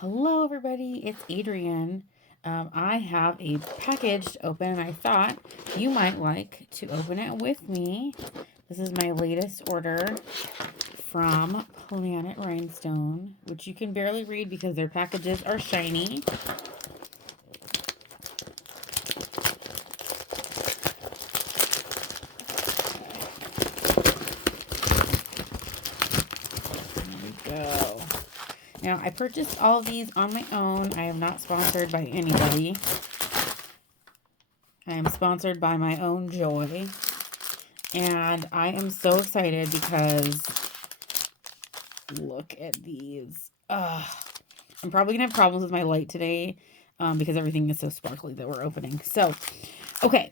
Hello, everybody. It's Adrienne. I have a package to open, and I thought you might like to open it with me. This is my latest order from Planet Rhinestone, which you can barely read because their packages are shiny. There we go. Now, I purchased all of these on my own. I am not sponsored by anybody. I am sponsored by my own joy. And I am so excited because look at these. I'm probably going to have problems with my light today because everything is so sparkly that we're opening. So, okay,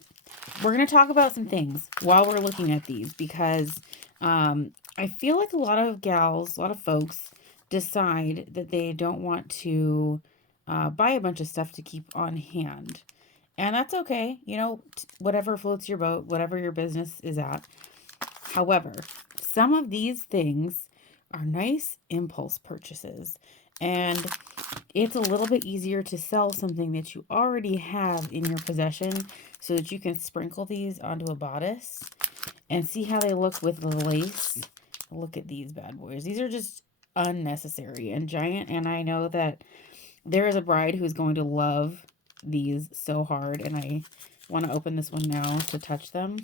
we're going to talk about some things while we're looking at these because I feel like a lot of gals, a lot of folks decide that they don't want to buy a bunch of stuff to keep on hand. And that's okay. You know, whatever floats your boat, whatever your business is at. However, some of these things are nice impulse purchases. And it's a little bit easier to sell something that you already have in your possession so that you can sprinkle these onto a bodice and see how they look with the lace. Look at these bad boys. These are just unnecessary and giant. And I know that there is a bride who's going to love these so hard, and I want to open this one now to touch them.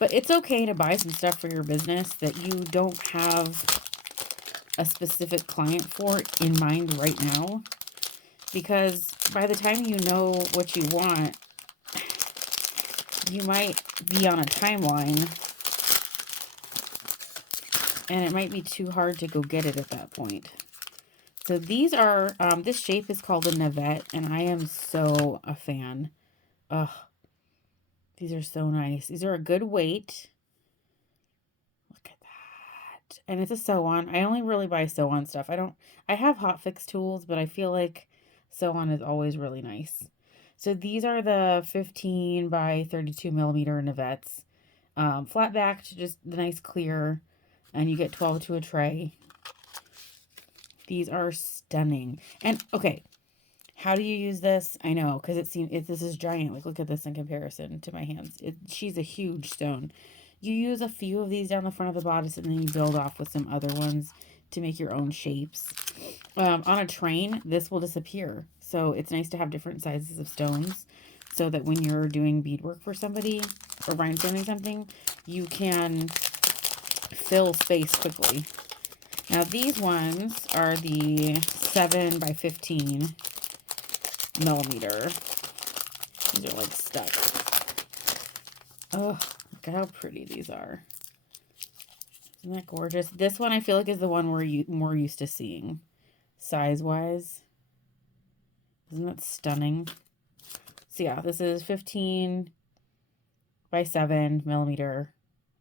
But it's okay to buy some stuff for your business that you don't have a specific client for in mind right now, because by the time you know what you want, you might be on a timeline and it might be too hard to go get it at that point. So these are, this shape is called a navette, and I am so a fan. Ugh, these are so nice. These are a good weight. Look at that. And it's a sew-on. I only really buy sew-on stuff. I have hot fix tools, but I feel like sew-on is always really nice. So these are the 15 by 32 millimeter navettes. Flat backed, just the nice clear, and you get 12 to a tray. These are stunning. And okay, how do you use this? I know, because this is giant. Like, look at this in comparison to my hands. She's a huge stone. You use a few of these down the front of the bodice, and then you build off with some other ones to make your own shapes. On a train, this will disappear. So it's nice to have different sizes of stones so that when you're doing beadwork for somebody or rhinestoning something, you can fill space quickly. Now these ones are the 7 by 15 millimeter. These are like stuck. Oh, look at how pretty these are. Isn't that gorgeous? This one I feel like is the one we're more used to seeing size-wise. Isn't that stunning? So yeah, this is 15 by 7 millimeter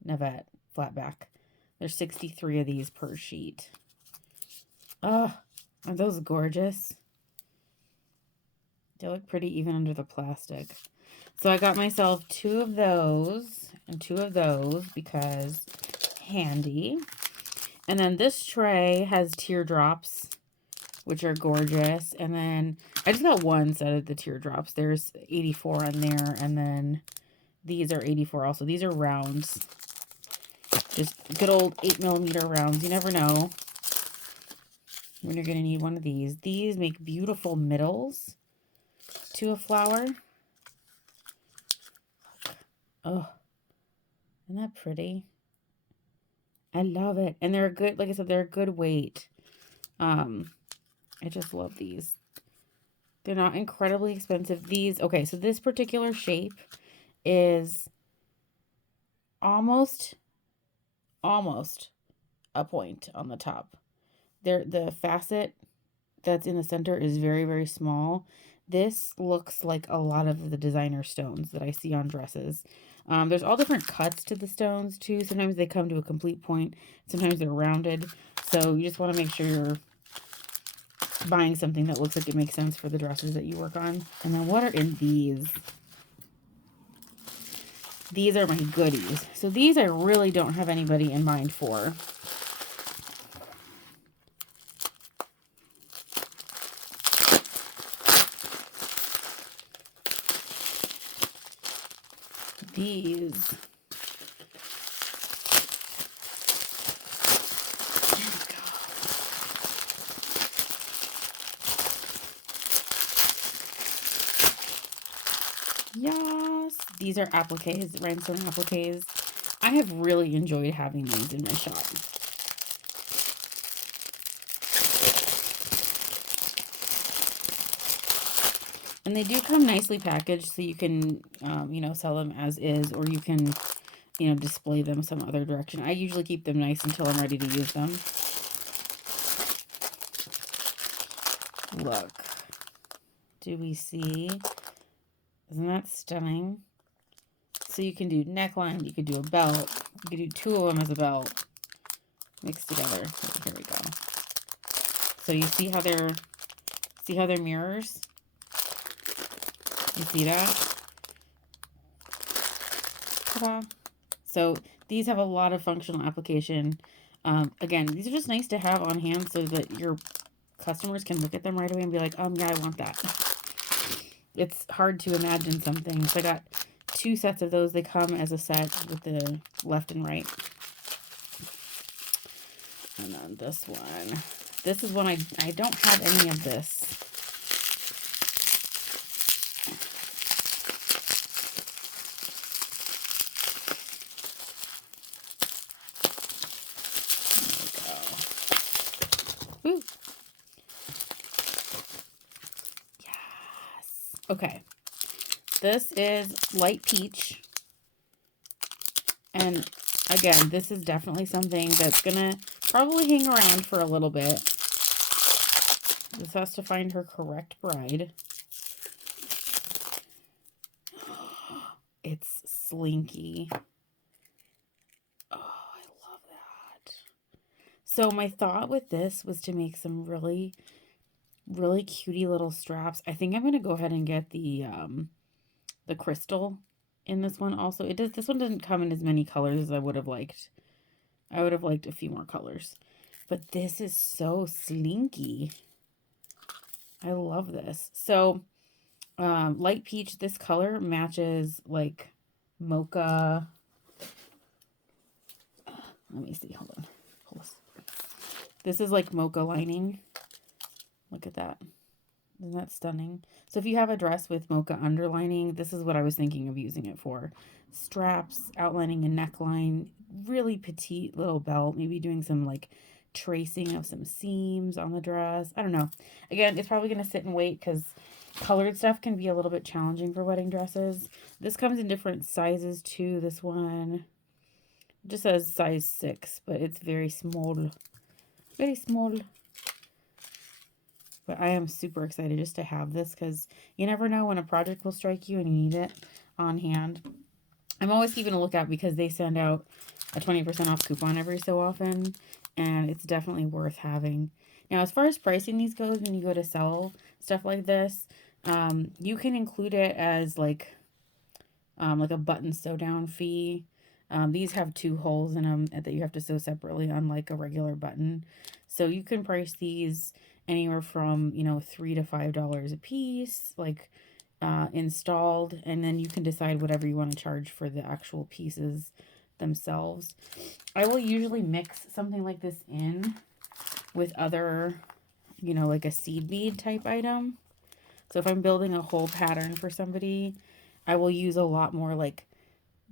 navette flat back. There's 63 of these per sheet. Oh, aren't those gorgeous? They look pretty even under the plastic. So I got myself 2 of those and 2 of those because handy. And then this tray has teardrops, which are gorgeous. And then I just got one set of the teardrops. There's 84 on there. And then these are 84 also. These are rounds. Just good old 8 millimeter rounds. You never know when you're going to need one of these. These make beautiful middles to a flower. Oh, isn't that pretty? I love it. And they're a good, like I said, they're a good weight. I just love these. They're not incredibly expensive. These, okay, so this particular shape is almost a point on the top. The facet that's in the center is very, very small. This looks like a lot of the designer stones that I see on dresses. There's all different cuts to the stones too. Sometimes they come to a complete point. Sometimes they're rounded. So you just want to make sure you're buying something that looks like it makes sense for the dresses that you work on. And then what are in these? These are my goodies. So these I really don't have anybody in mind for. these. Yes, these are appliques, rhinestone appliques. I have really enjoyed having these in my shop. And they do come nicely packaged, so you can, you know, sell them as is, or you can, you know, display them some other direction. I usually keep them nice until I'm ready to use them. Look. Do we see? Isn't that stunning? So you can do neckline, you could do a belt, you could do two of them as a belt mixed together. Here we go. So you see how they're mirrors? You see that? Ta-da. So these have a lot of functional application. Again, these are just nice to have on hand so that your customers can look at them right away and be like, yeah, I want that. It's hard to imagine something. So I got 2 sets of those. They come as a set with the left and right. And then this one. This is one I don't have any of this. There we go. Woo. Yes. Okay. This is light peach. And again, this is definitely something that's gonna probably hang around for a little bit. This has to find her correct bride. It's slinky. Oh, I love that. So my thought with this was to make some really, really cutie little straps. I think I'm gonna go ahead and get the crystal in this one also. This one doesn't come in as many colors as I would have liked. I would have liked a few more colors. But this is so slinky. I love this. So light peach, this color matches like mocha. Let me see. Hold on. This is like mocha lining. Look at that. Isn't that stunning? So if you have a dress with mocha underlining, this is what I was thinking of using it for. Straps, outlining a neckline, really petite little belt, maybe doing some like tracing of some seams on the dress. I don't know. Again, it's probably going to sit and wait because colored stuff can be a little bit challenging for wedding dresses. This comes in different sizes too. This one just says size 6, but it's very small. Very small. But I am super excited just to have this because you never know when a project will strike you and you need it on hand. I'm always keeping a lookout because they send out a 20% off coupon every so often, and it's definitely worth having. Now, as far as pricing these goes, when you go to sell stuff like this, you can include it as like a button sew down fee. These have 2 holes in them that you have to sew separately, unlike a regular button. So you can price these anywhere from, you know, $3 to $5 a piece, like installed, and then you can decide whatever you want to charge for the actual pieces themselves. I will usually mix something like this in with other, you know, like a seed bead type item. So if I'm building a whole pattern for somebody, I will use a lot more like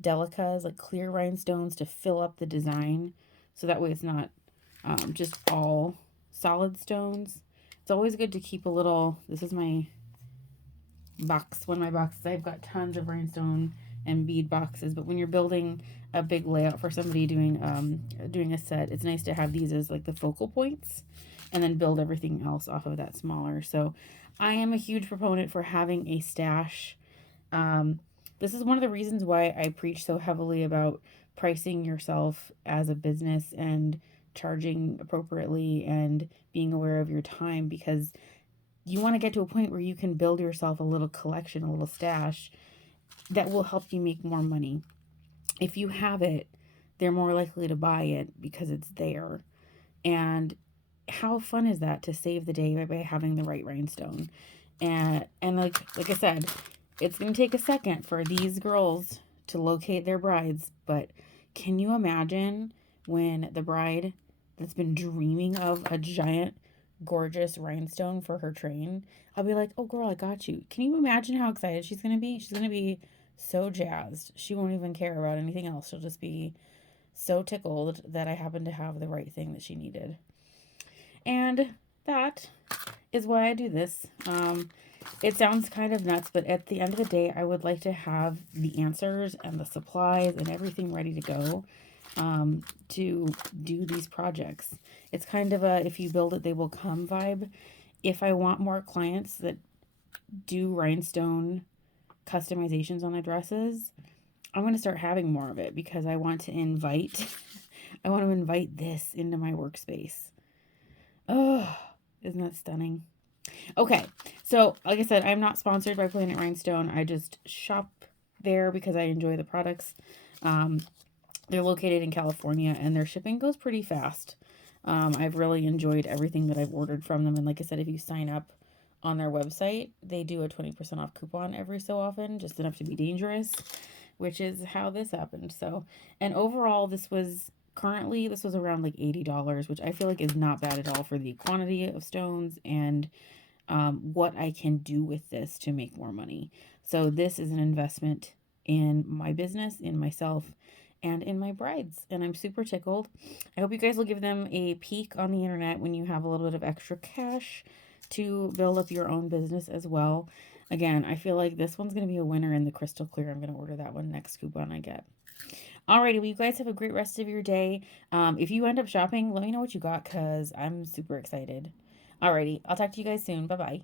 delicas, like clear rhinestones to fill up the design. So that way it's not just all solid stones. It's always good to keep a little, this is my box, one of my boxes. I've got tons of rhinestone and bead boxes, but when you're building a big layout for somebody doing a set, it's nice to have these as like the focal points and then build everything else off of that smaller. So I am a huge proponent for having a stash. This is one of the reasons why I preach so heavily about pricing yourself as a business and charging appropriately and being aware of your time, because you want to get to a point where you can build yourself a little collection, a little stash that will help you make more money. If you have it, they're more likely to buy it because it's there. And how fun is that to save the day by having the right rhinestone? And like I said, it's going to take a second for these girls to locate their brides. But can you imagine when the bride that's been dreaming of a giant, gorgeous rhinestone for her train? I'll be like, oh, girl, I got you. Can you imagine how excited she's going to be? She's going to be so jazzed. She won't even care about anything else. She'll just be so tickled that I happen to have the right thing that she needed. And that is why I do this. It sounds kind of nuts, but at the end of the day, I would like to have the answers and the supplies and everything ready to go to do these projects. It's kind of a if you build it, they will come vibe. If I want more clients that do rhinestone customizations on their dresses, I'm going to start having more of it because I want to invite I want to invite this into my workspace. Oh, isn't that stunning? Okay, so like I said, I'm not sponsored by Planet Rhinestone. I just shop there because I enjoy the products. They're located in California and their shipping goes pretty fast. I've really enjoyed everything that I've ordered from them. And like I said, if you sign up on their website, they do a 20% off coupon every so often, just enough to be dangerous, which is how this happened. So, and overall, this was around like $80, which I feel like is not bad at all for the quantity of stones and what I can do with this to make more money. So this is an investment in my business, in myself, and in my brides. And I'm super tickled. I hope you guys will give them a peek on the internet when you have a little bit of extra cash to build up your own business as well. Again, I feel like this one's going to be a winner in the crystal clear. I'm going to order that one next coupon I get. Alrighty, well, you guys have a great rest of your day. If you end up shopping, let me know what you got because I'm super excited. Alrighty, I'll talk to you guys soon. Bye-bye.